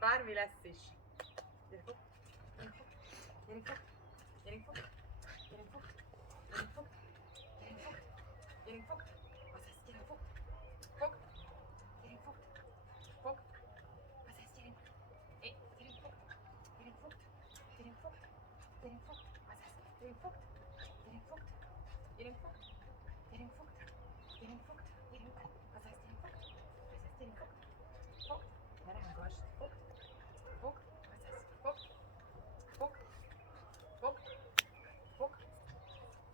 Bármi lesz is. Gyere fog. Gyere fog. Gyere fog. Gyere fog. Gyere fog. Gyere fog. Gyere fog. Azaz, gyere fog. Fog. Gyere fog. Fog. Azaz, gyere. Gyere fog. Gyere fog. Gyere fog. Gyere fog. Azaz, gyere fog. Gyere fog. Gyere fog. Gyere fog. Gyere fog. Gyere fog. Azaz, gyere fog. Azaz, gyere fog. Fog. Ne rángasd. Fog. Fog. Azaz, fog. Fog. Fog. Fog.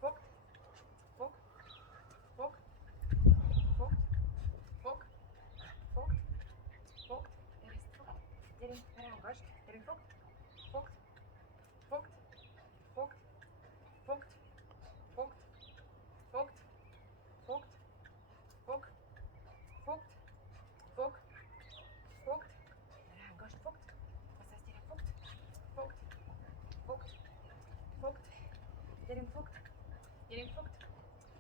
Fog. Fog. Fog. Fog. Fog. Fog. Fog. Gyere, fog. Gyere, ne rángasd. Gyere, fog. Fog. Fog. Fog. Fog. Fog. Fog. Fog. Fog. Fog. Fog. Fog. Ne rángasd. Fog. Azaz, gyere, fog. Fog. Fog. Fog. Gyerünk, fog. Gyerünk, fog.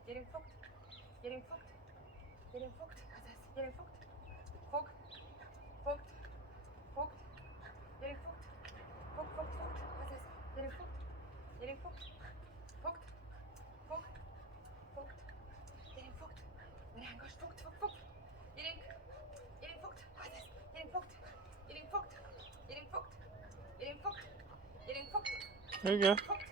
Gyerünk, fog. Gyerünk, fog. Gyerünk, fog. Azaz, gyerünk, fog. Fog. Fog. Fog. Gyerünk, fog. Fog, fog, fog. Azaz, gyerünk, fog. Gyerünk, fog. Fog. Fog. Fog. Gyerünk, fog. Ne rángasd, fog, fog, fog. Gyerünk. Gyerünk, fog. Azaz, gyerünk, fog. Gyerünk, fog. Gyerünk, fog. Gyerünk, fog. Gyerünk, fog. Igen. Fog.